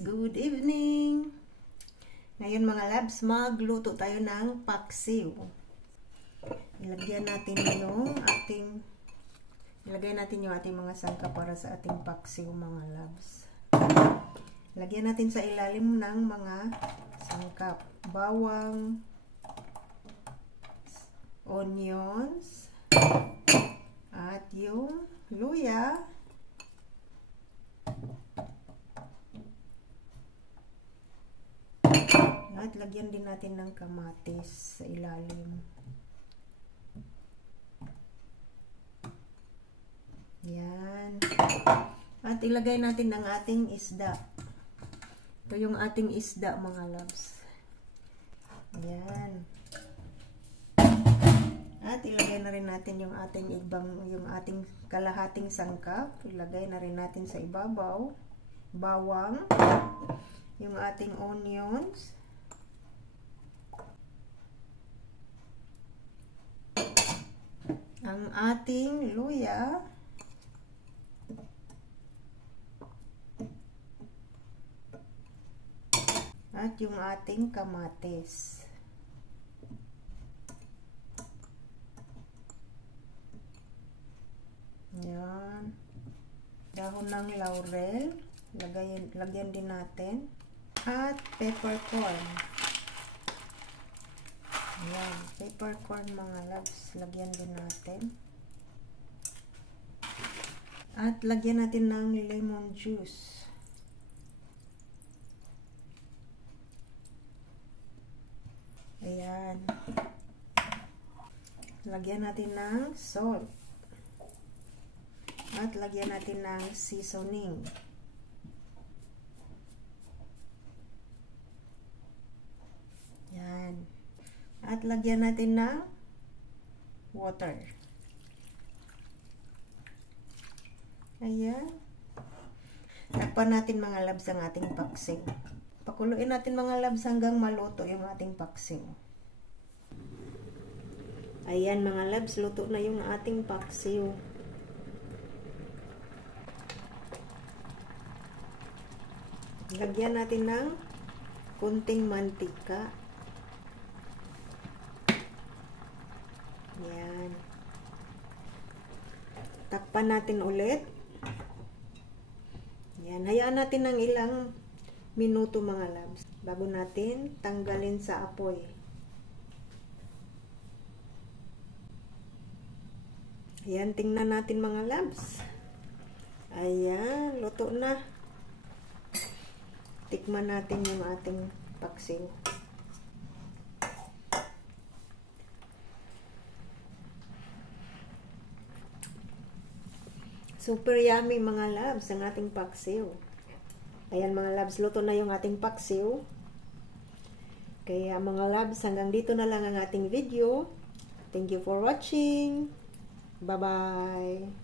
Good evening! Ngayon mga labs, magluto tayo ng paksiw. Ilagay natin yung ating mga sangkap para sa ating paksiw mga labs. Lagyan natin sa ilalim ng mga sangkap. Bawang, onions, at yung luya, at lagyan din natin ng kamatis sa ilalim. Yan. At ilagay natin ang ating isda. Ito yung ating isda mga labs. Yan. At ilagay na rin natin yung ating kalahating sangkap. Ilagay na rin natin sa ibabaw. Bawang, yung ating onions, ang ating luya, at yung ating kamatis. Yan. Dahon ng laurel, lagyan din natin. At peppercorn. Yan, peppercorn mga labs, lagyan din natin. At lagyan natin ng lemon juice. Ayan. Lagyan natin ng salt. At lagyan natin ng seasoning. Yan. At lagyan natin ng water. Ayan. Takpan natin mga labs ang ating paksiw. Pakuluin natin mga labs hanggang maluto yung ating paksiw. Ayan mga labs, luto na yung ating paksiw. Lagyan natin ng kunting mantika. Yan. Takpan natin ulit. Yan. Hayaan natin ng ilang minuto mga labs bago natin tanggalin sa apoy. Ayan. Tingnan natin mga labs. Ayan. Luto na. Tikman natin yung ating paksiw. Super yummy mga labs ang ating paksiw. Ayan mga labs, luto na yung ating paksiw. Kaya mga labs, hanggang dito na lang ang ating video. Thank you for watching. Bye-bye.